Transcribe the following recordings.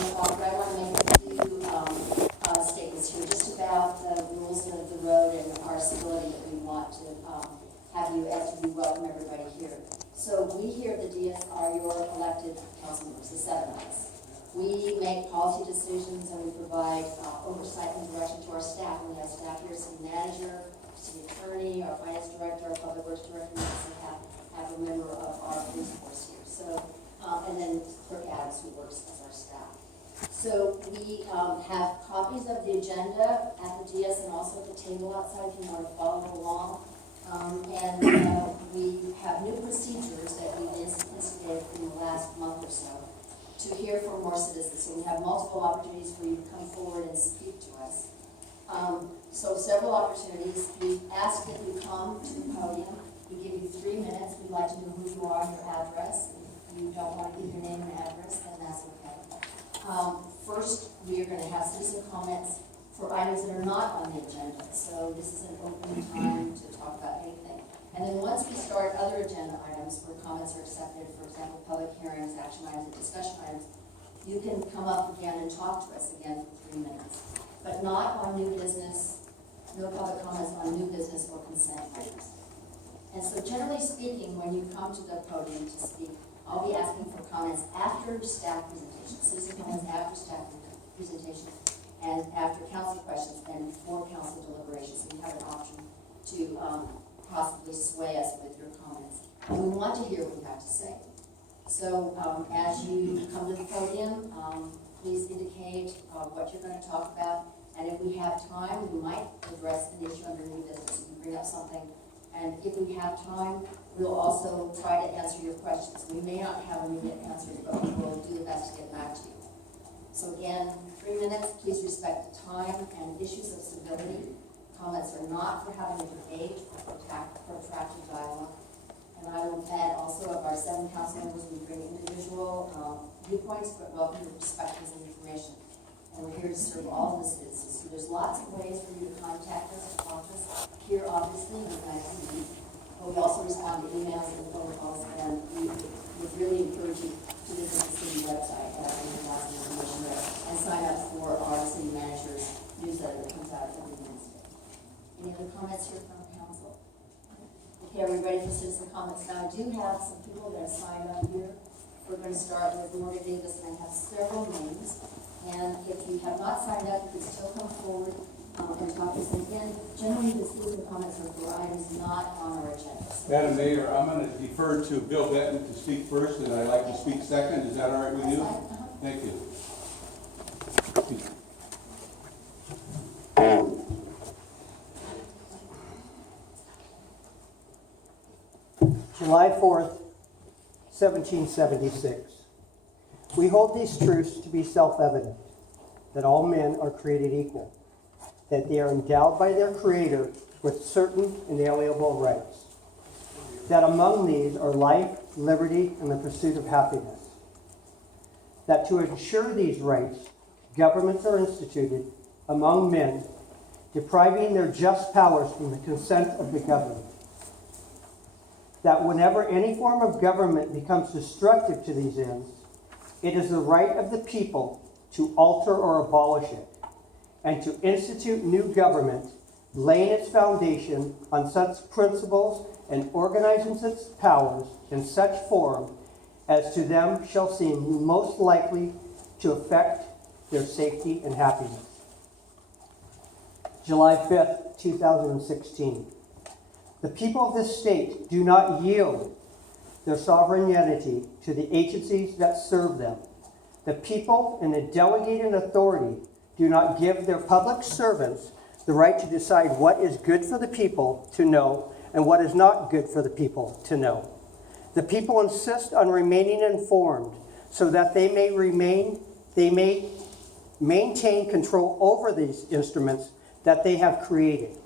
but I want to make a few statements here just about the rules of the road and our civility that we want to have you, as we welcome everybody here. So we here at the DS are your elected council members, the 7 of us. We make policy decisions and we provide oversight and direction to our staff. We have staff here, city manager, city attorney, our finance director, our public works director, and we also have a member of our police force here. So, and then Clerk Adams, who works as our staff. So we have copies of the agenda at the DS and also at the table outside if you want to follow along. We have new procedures that we've instituted in the last month or so to hear from more citizens. So we have multiple opportunities for you to come forward and speak to us. So several opportunities. We ask that you come to the podium. We give you 3 minutes. We'd like to know who you are and your address. If you don't want to give your name and address, then that's okay. First, we are going to have citizen comments for items that are not on the agenda. So this is an open time to talk about anything. And then once we start other agenda items where comments are accepted, for example, public hearings, action items, and discussion items, you can come up again and talk to us again for 3 minutes. But not on new business, no public comments on new business or consent items. And so generally speaking, when you come to the podium to speak, I'll be asking for comments after staff presentation, citizen comments after staff presentation, and after council questions and before council deliberations. So you have an option to possibly sway us with your comments. And we want to hear what you have to say. So as you come to the podium, please indicate what you're going to talk about. And if we have time, we might address an issue under new business. You can bring up something. And if we have time, we'll also try to answer your questions. We may not have immediate answers, but we will do the best to get back to you. So again, 3 minutes. Please respect the time and issues of civility. Comments are not for having a debate or protracted dialogue. And I will add also of our 7 council members, we bring individual viewpoints, but welcome your perspectives and information. And we're here to serve all of the citizens. So there's lots of ways for you to contact us, office. Here, obviously, we're going to but we also respond to emails and phone calls, and we would really encourage you to visit the city website at information there and sign up for our city manager's newsletter that comes out every Wednesday. Any other comments here from council? Okay, are we ready for citizen comments now? I do have some people that are signed up here. We're going to start with Morgan Davis, and I have several names. And if you have not signed up, you can still come forward and talk to us. And again, generally the citizen comments are for items not on our agenda. So Madam Mayor, I'm going to defer to Bill Benton to speak first, and I'd like to speak second. Is that all right with you? Thank you. July 4th, 1776. We hold these truths to be self-evident, that all men are created equal, that they are endowed by their Creator with certain inalienable rights, that among these are life, liberty, and the pursuit of happiness, that to ensure these rights, governments are instituted among men, depriving their just powers from the consent of the governed, that whenever any form of government becomes destructive to these ends, it is the right of the people to alter or abolish it, and to institute new government, laying its foundation on such principles and organizing its powers in such form as to them shall seem most likely to affect their safety and happiness. July 5th, 2016. The people of this state do not yield their sovereignty to the agencies that serve them. The people in the delegated authority do not give their public servants the right to decide what is good for the people to know and what is not good for the people to know. The people insist on remaining informed so that they may maintain control over these instruments that they have created.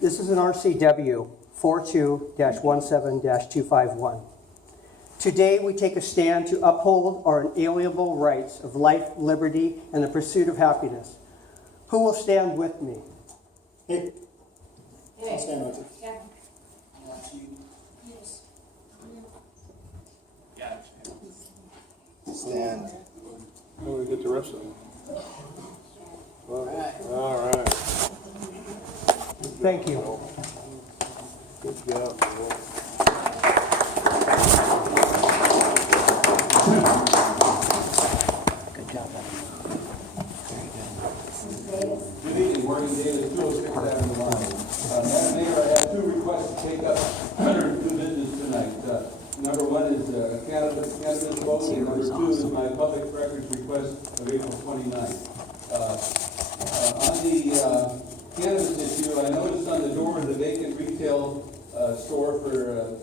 This is an RCW 42-17-251. Today, we take a stand to uphold our inalienable rights of life, liberty, and the pursuit of happiness. Who will stand with me? Hey. I'll stand with you. yeah. Stand. get the rest of them. All right. Thank you. Good job, Bill. Good evening, Morgan Daily, 206 Avenue, Wyoming. Madam Mayor, I have two requests to take up new business tonight. Number one is cannabis vote, and number two is my public records request of April 29th. On the cannabis issue, I noticed on the door of the vacant retail store for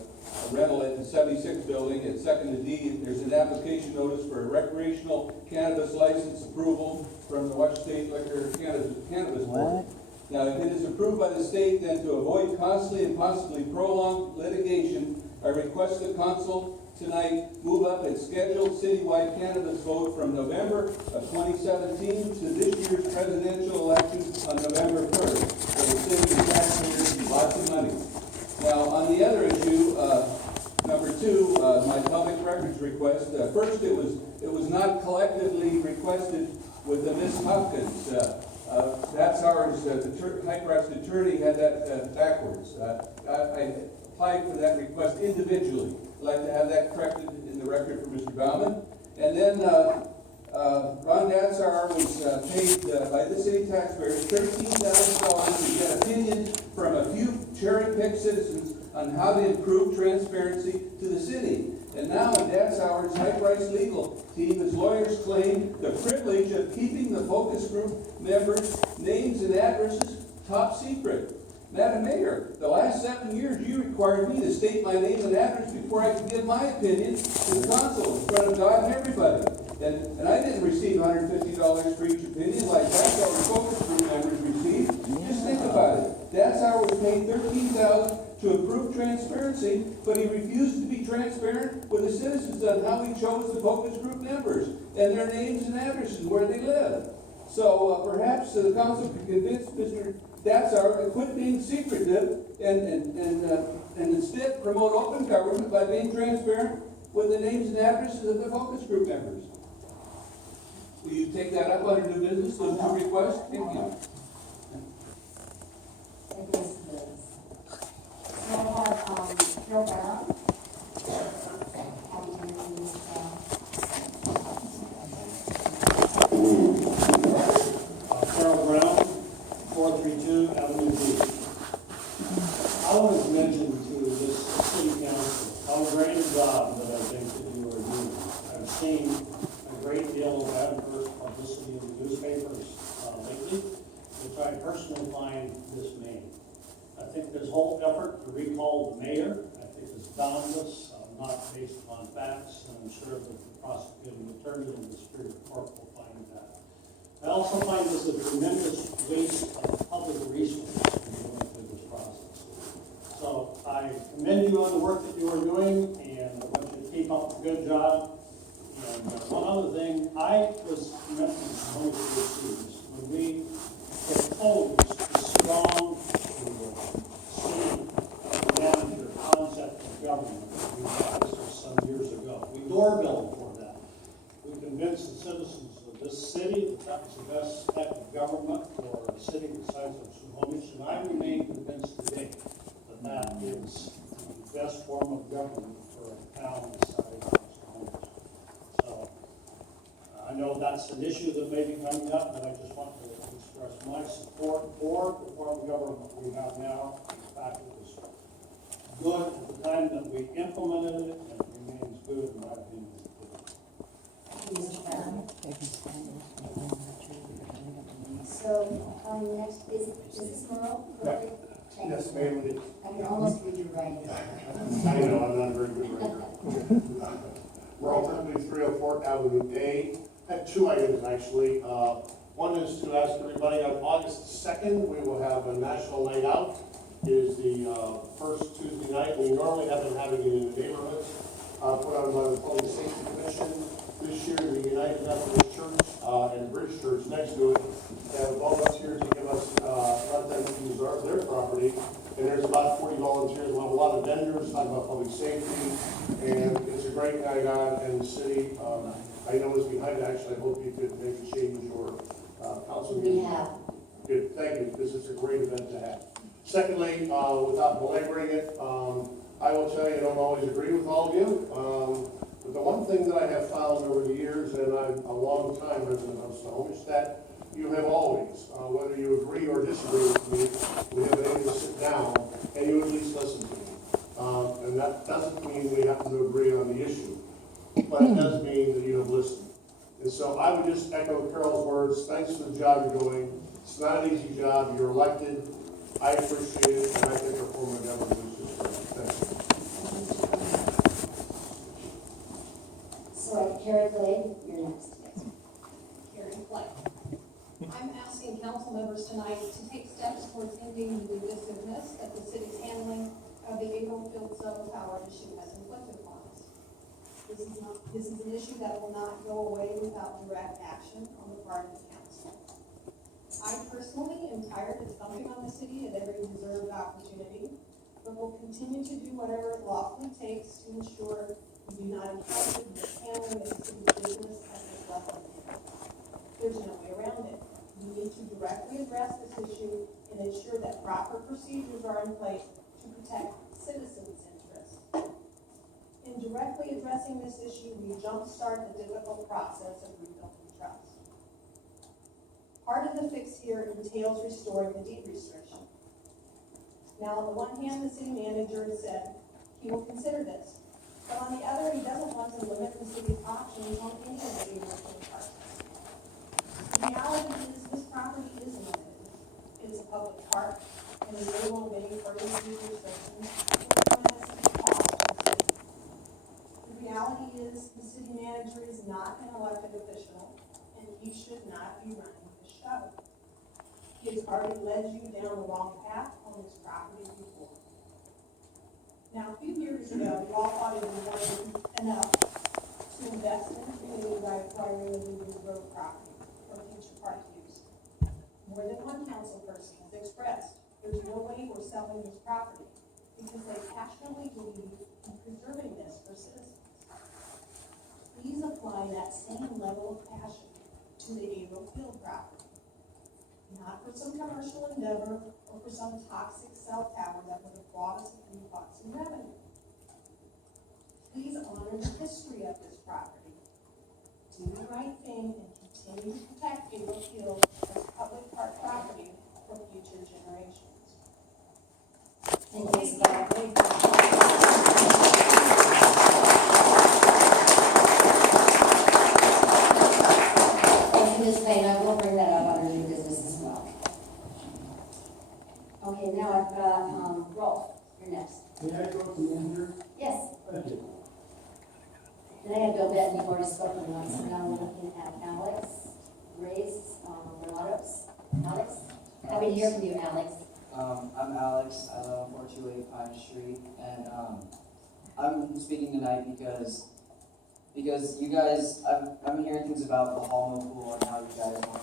rental at the 76 building at 2nd and D, there's an application notice for a recreational cannabis license approval from the Washington State Liquor Cannabis Board. Now, if it is approved by the state, then to avoid costly and possibly prolonged litigation, I request the council tonight move up its scheduled citywide cannabis vote from November of 2017 to this year's presidential election on November 3rd. It will save the taxpayers lots of money. Now, on the other issue, number two, my public records request. First, it was not collectively requested with the Miss Hopkins. That's ours. The high-priced attorney had that backwards. I applied for that request individually. I'd like to have that corrected in the record for Mr. Baumann. And then Ron Datsar was paid by the city taxpayers $13,000 to get opinions from a few cherry-picked citizens on how to improve transparency to the city. And now in Datsar's high-priced legal team, his lawyers claim the privilege of keeping the focus group members' names and addresses top secret. Madam Mayor, the last 7 years you required me to state my name and address before I could give my opinion to the council in front of God and everybody. And I didn't receive $150 for each opinion like Datsar's focus group members received. Just think about it. Datsar was paid $13,000 to improve transparency, but he refused to be transparent with the citizens on how he chose the focus group members and their names and addresses where they live. So perhaps the council could convince Mr. Datsar to quit being secretive and instead promote open government by being transparent with the names and addresses of the focus group members. Will you take that up under new business, those two requests? Thank you. So I have, Phil Brown. Happy to meet you, Mr. Brown. Carl Brown, 432 Avenue B. I wanted to mention to this city council how great a job that I think that you are doing. I've seen a great deal of adverse publicity in the newspapers lately, which I personally find dismaying. I think this whole effort to recall the mayor, I think is boundless, not based upon facts, and I'm sure that the prosecuting attorney and the superior court will find that. I also find this a tremendous waste of public resources going through this process. So I commend you on the work that you are doing, and I want you to keep up the good job. And one other thing, I was mentioning to most of the students when we proposed the strong city manager concept of government. We had this some years ago. We doorbelled for that. We convinced the citizens of this city that that was the best type of government for a city the size of Snohomish, and I remain convinced today that that is the best form of government for a town the size of Snohomish. So I know that's an issue that may be coming up, but I just want to express my support for the form of government we have now. In fact, it was good at the time that we implemented it, and it remains good in my opinion. Mr. Brown. So, next, is this Merle? Yes, ma'am. I can almost read your writing. I know, I'm not a very good writer. We're alternately 304 Avenue A. I have two items, actually. One is to ask everybody, on August 2nd, we will have a national night out. It is the first Tuesday night. We normally have been having it in the neighborhoods, put on by the Public Safety Commission. This year, the United Methodist Church and British Church next to it have volunteered to give us, let them use their property. And there's about 40 volunteers. We'll have a lot of vendors talking about public safety. And it's a great night out in the city. I know it's behind it, actually, I hope you could maybe change your council We meeting. have. Good, thank you, because it's a great event to have. Secondly, without belaboring it, I will tell you, I don't always agree with all of you. But the one thing that I have found over the years, and I'm a long time resident of Snohomish, that you have always, whether you agree or disagree with me, we have been able to sit down and you at least listen to me. And that doesn't mean we happen to agree on the issue, but it does mean that you have listened. And so I would just echo Carol's words, thanks for the job you're doing. It's not an easy job, you're elected, I appreciate it, and I think our form of government is just great. Thank you. So, Carrie Clay, you're next. Karen Clay. I'm asking council members tonight to take steps towards ending the divisiveness that the city's handling of the April Field cell tower issue has inflicted upon us. This is an issue that will not go away without direct action on the part of the council. I personally am tired of thumping on the city at every deserved opportunity, but will continue to do whatever it lawfully takes to ensure we do not encounter the mishandling of the city's business at this level. There's no way around it. We need to directly address this issue and ensure that proper procedures are in place to protect citizens' interests. In directly addressing this issue, we jumpstart the difficult process of rebuilding trust. Part of the fix here entails restoring the deed restriction. Now, on the one hand, the city manager has said he will consider this, but on the other, he doesn't want to limit the city's options on any of the development parcels. The reality is, this property is limited. It's a public park, and the removal of any further deed restrictions will come at a steep cost to the city. The reality is, the city manager is not an elected official, and he should not be running the show. He has already led you down the wrong path on this property before. Now, a few years ago, you all thought it was enough to invest in the community by acquiring the Newbury Road property for future park use. More than one council person has expressed there's no way we're selling this property because they passionately believe in preserving this for citizens. Please apply that same level of passion to the April Field property. Not for some commercial endeavor or for some toxic cell tower that would have brought us a few bucks in revenue. Please honor the history of this property. Do the right thing and continue to protect April Field as public park property for future generations. Thank you, Scott. Thank you, Ms. Payne, I will bring that up under new business as well. Okay, now I've got, Rolf, you're next. May I go to the end here? Yes, Thank you. and I have Bill Benton, you've already spoken once, so now we're looking at Alex, Grace, Renatos. Alex, happy to hear from you, Alex. I'm Alex, I live on 428 Pine Street, and I'm speaking tonight because you guys, I've been hearing things about the Hallmo pool and how you guys want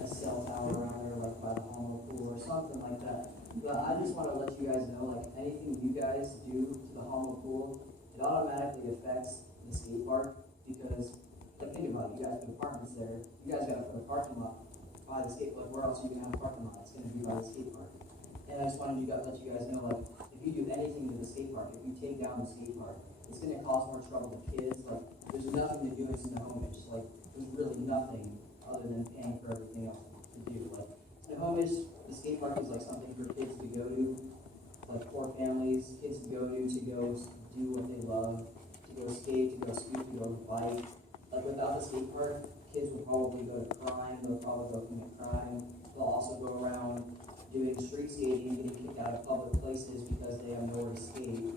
a cell tower around there, like by the Hallmo pool or something like that. But I just want to let you guys know, like anything you guys do to the Hallmo pool, it automatically affects the skate park because. Like, think about it, you guys put apartments there, you guys gotta put a parking lot by the skate park, where else are you gonna have a parking lot? It's gonna be by the skate park. And I just wanted to let you guys know, like, if you do anything to the skate park, if you take down the skate park, it's gonna cause more trouble to kids, like, there's nothing to do in Snohomish, like, there's really nothing other than paying for everything else to do, like, Snohomish, the skate park is like something for kids to go to, like poor families, kids to go do what they love, to go skate, to go scoot, to go bike. Like without the skate park, kids would probably go to crime, they'll probably go commit crime. They'll also go around doing street skating, getting kicked out of public places because they have nowhere to skate.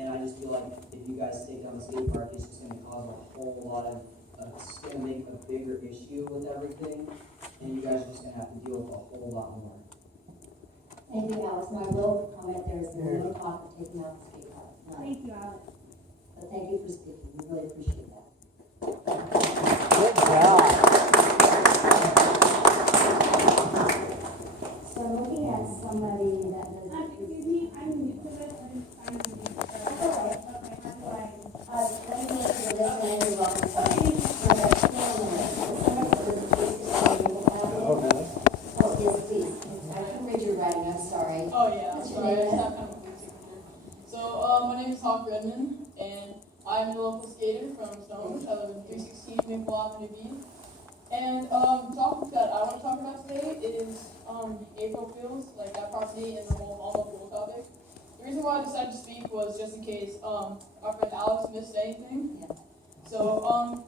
And I just feel like if you guys take down the skate park, it's just gonna cause a whole lot of, it's gonna make a bigger issue with everything. And you guys are just gonna have to deal with a whole lot more. Thank you, Alex. My will comment there is no talk of taking out the skate park. None. Thank you, Alex. But thank you for speaking, we really appreciate that. Good job. So I'm looking at somebody that does. Excuse me, I'm new to this, I'm That's all right. name is Hawk Redmond, and I'm a local skater from Snohomish. I live in 316 Maple Avenue B. And the topic that I want to talk about today is April Fields, like that property and the whole Alma Pool topic. The reason why I decided to speak was just in case our friend Alex missed anything. Yeah. So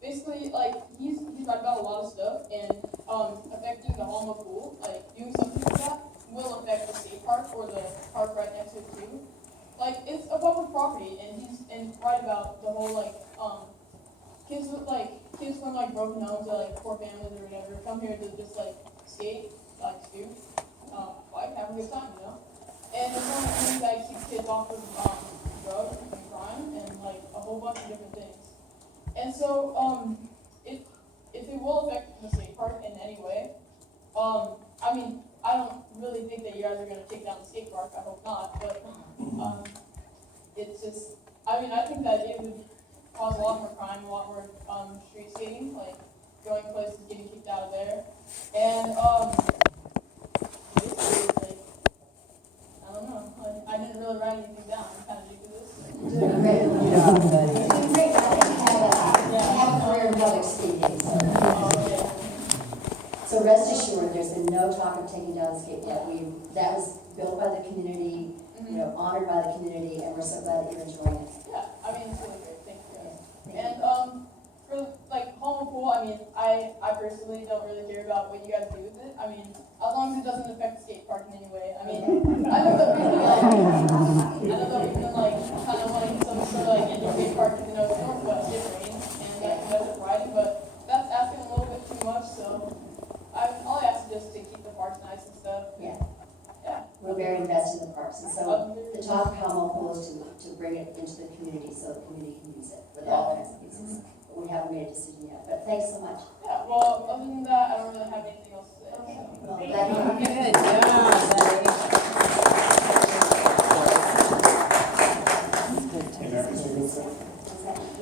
basically, like he's talked about a lot of stuff, and affecting the Alma Pool, like doing something like that will affect the skate park or the park right next to it too. Like it's a public property, and he's right about the whole kids from like broken homes or like poor families or whatever come here to just like skate, like scoot, like have a good time, you know. And it's one of the things that keeps kids off of drugs and crime and like a whole bunch of different things. And so if it will affect the skate park in any way, I mean, I don't really think that you guys are going to take down the skate park. I hope not. But it's just, I mean, I think that it would cause a lot more crime, a lot more street skating, like going places, getting kicked out of there. And basically, like, I don't know. I didn't really write anything down. I'm kind of new to this. You're doing great. You're doing great. I think you have a career in public speaking, so. Okay. So rest assured, there's been no talk of taking down the skate park. That was built by the community, you know, honored by the community, and we're so glad that you're enjoying it. Yeah, I mean, it's really great. Thank you guys. Thank you. And for like home pool, I mean, I personally don't really care about what you guys do with it. I mean, as long as it doesn't affect the skate park in any way. I mean, I know that we've been like, kind of wanting some sort of like indoor skate park, because you know, it's northwest, it rains, and like you guys are riding, but that's asking a little bit too much. So all I ask is just to keep the parks nice and stuff. Yeah. Yeah. We're very invested in the parks, and so the top of Howell Pool is to bring it into the community so the community can use it with all kinds of uses. But we haven't made a decision yet, but thanks so much. Yeah. Well, other than that, I don't really have anything else to say. Okay. So. Well, glad you Good job,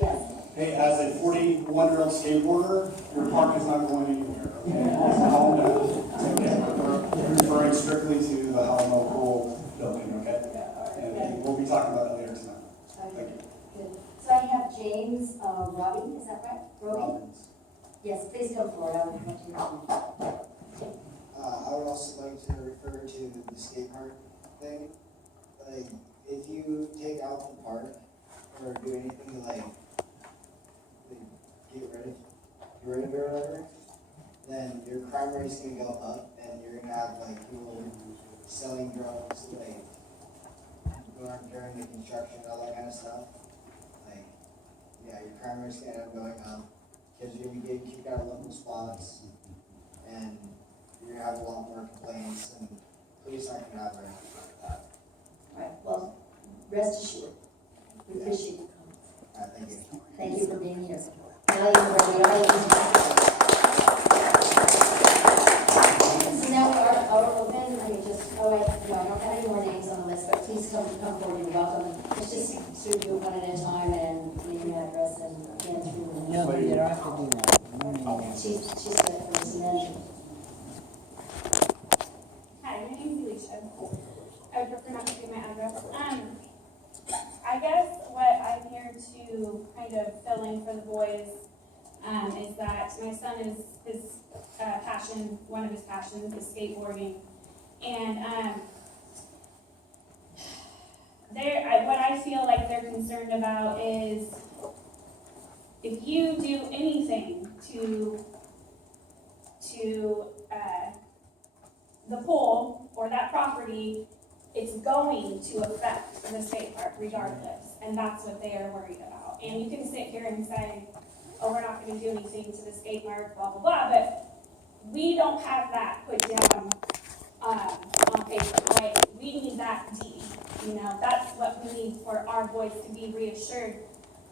Yes. Hey, as a 41-year-old skateboarder, your park is not going anywhere, okay? All that. Okay, we're referring strictly to the Alamo Pool building, okay? And we'll be talking about that later tonight. Okay, good. So I have James Robbie, is that right? Robbie? Robbins. Yes, please come forward. I would like to hear from you. I would also like to refer to the skate park thing. Like, if you take out the park or do anything to like get rid of it or whatever, then your crime rate is gonna go up, and you're gonna have like people selling drugs, like during the construction, all that kind of stuff. Like, yeah, your crime rate's gonna end up going up because you're gonna be getting kicked out of local spots, and you're gonna have a lot more complaints, and police aren't gonna have very much like that. All right, well, rest assured, we appreciate your comments. Thank you. Thank you for being here. Now you're ready. So now our open, I mean, just, I don't have any more names on the list, but please come forward, you're welcome. Let's just sort of do it one at a time and name your address and get through. No, you don't have to do that. She's got it first, and then Hi, my name's Alicia. I would prefer not to give my address. I guess what I'm here to kind of fill in for the boys is that my son is his passion, one of his passions is skateboarding. And what I feel like they're concerned about is if you do anything to the pool or that property, it's going to affect the skate park regardless, and that's what they are worried about. And you can sit here and say, oh, we're not gonna do anything to the skate park, blah, blah, blah, but we don't have that put down on paper, right? We need that deed, you know, that's what we need for our boys to be reassured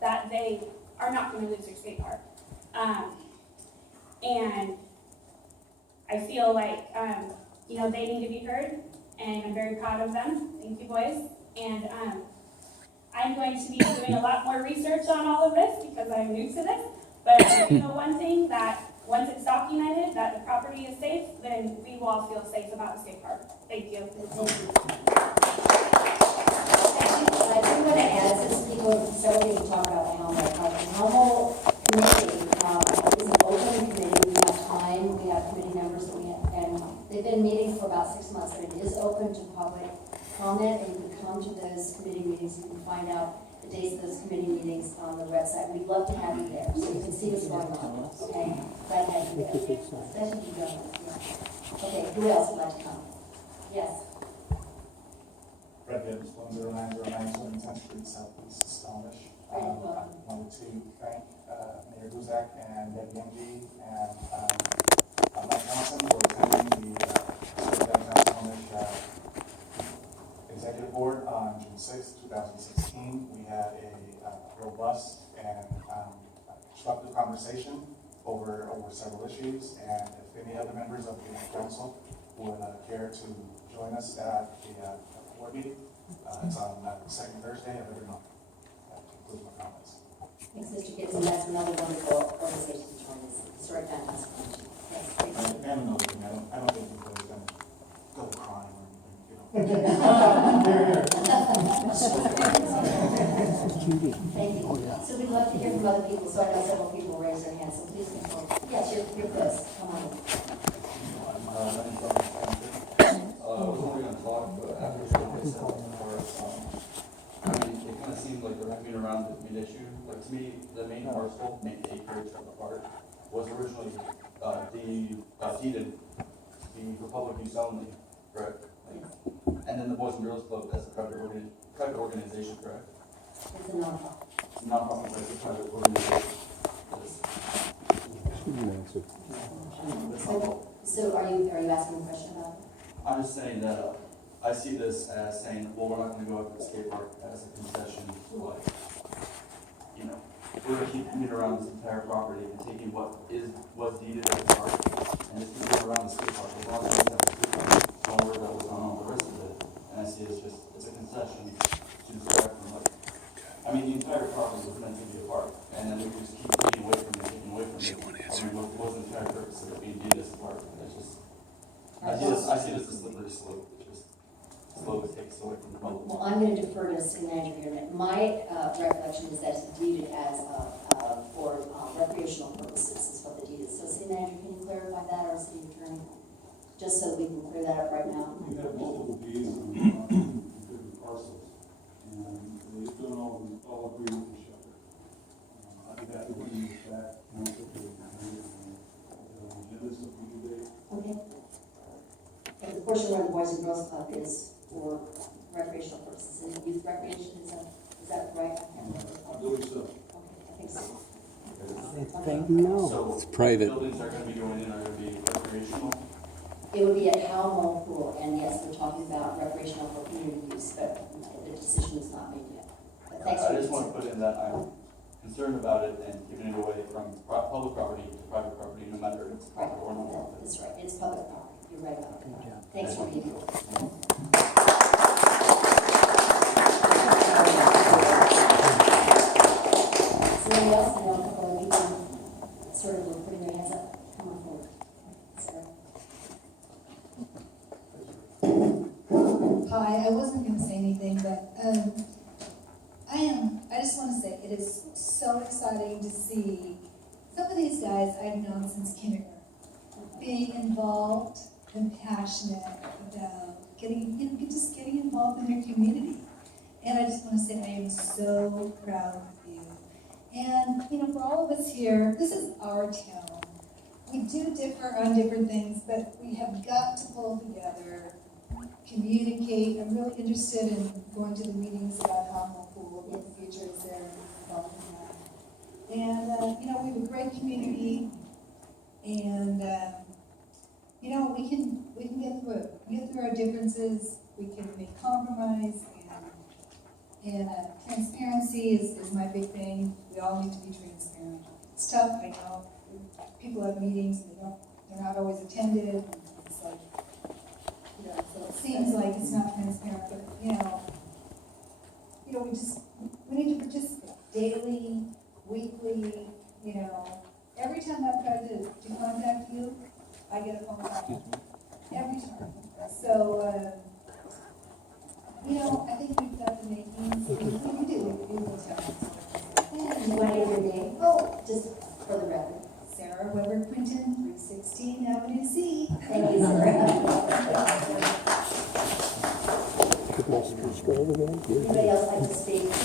that they are not gonna lose their skate park. And I feel like, you know, they need to be heard, and I'm very proud of them. Thank you, boys. And I'm going to be doing a lot more research on all of this because I'm new to this. But I do know one thing, that once it's documented that the property is safe, then we will all feel safe about the skate park. Thank you. I do want to committee is an open committee. We have time, we have committee members that we have, and they've been meeting for about 6 months, but it is open to public comment, and you can come to those committee meetings. You can find out the dates of those committee meetings on the website. We'd love to have you there, so you can see what's going on, okay? Glad to have you there. That should be done, yeah. Okay, who else would like to come? Yes. Red Gibbs, 10909 10th Street Southeast, Snohomish. All right, welcome. Wanted to thank Mayor Buzak and Debbie Emge and Mike Johnson for attending the Downtown Snohomish Executive Board on June 6, 2016. We had a robust and constructive conversation over several issues, and if any other members of the council would care to join us at the board meeting, it's on the second Thursday of every month. That concludes my comments. Thanks, Mr. Gibson. That's another wonderful organization to join us. Historic Downtown Snohomish. Yes, great. And another thing, I don't think anybody's going to go crime or anything, you know. Thank you. So we'd love to hear from other people, so I know several people raised their hands, so please come forward. Yes, you're first. Come on. I was only going to talk, but after what they said before, I mean, it kind of seems like they're hanging around the main issue. Like, to me, the main parcel, main acreage of the park, was originally deeded to be for public use only, correct? Like, and then the Boys and Girls Club as a private organization, correct? It's a non-profit. Non-profit, but it's a private organization. So are you asking a question about it? I'm just saying that I see this as saying, well, we're not going to go after the skate park as a concession to, like, you know, we're going to keep coming around this entire property and taking what was deeded as a park and just moving around the skate park. As long as we have the skate park, don't worry about what's going on with the rest of it. And I see it's a concession to the park. Like, I mean, the entire property was meant to be a park, and then we just keep taking away from it, taking away from it. I mean, what was the entire purpose of it being deeded as a park? It's just, I see this as a slippery slope. It just slowly takes away from the public. Well, I'm going to defer to City Manager here in a minute. My recollection is that it's deeded as for recreational purposes is what the deed is. So City Manager, can you clarify that, or City Attorney? Just so we can clear that up right now. We have multiple deeds on different parcels, and they don't all agree with each other. I think that would be that council to agendas of future date. Okay. But the portion where the Boys and Girls Club is for recreational purposes, and youth recreation, is that right? I can't remember. I believe so. Okay, I think so. No. So It's private. buildings are going to be going in are going to be recreational. It would be at Howell Pool, and yes, we're talking about recreational for community use, but the decision is not made yet. But thanks for I just want to put in that I'm concerned about it and giving it away from public property to private property, no matter if it's Right, private or non-profit. that's right, it's public property, you're right about that. Thanks for being here. Somebody else, I know a couple of people sort of were putting their hands up, come on forward. Sarah. Hi, I wasn't gonna say anything, but, I just wanna say, it is so exciting to see some of these guys I've known since kindergarten being involved and passionate about just getting involved in their community. And I just wanna say I am so proud of you. And, for all of us here, this is our town. We do differ on different things, but we have got to pull together, communicate. I'm really interested in going to the meetings about Howell Pool, what the future is there, and involved in that. And, we have a great community, and, we can get through it. We get through our differences, we can make compromise, and transparency is my big thing. We all need to be transparent. It's tough, I know. People have meetings, and they're not always attended, and it's like, so it seems like it's not transparent, but, we need to participate daily, weekly, every time I've tried to contact you, I get a phone call. Every time. So, I think we've got the makings. We do. We do those things. You want to give your name? Oh, just For the record. Sarah Weber Quinton, 316 Avenue C. Thank you, Sarah. Anybody else like to speak?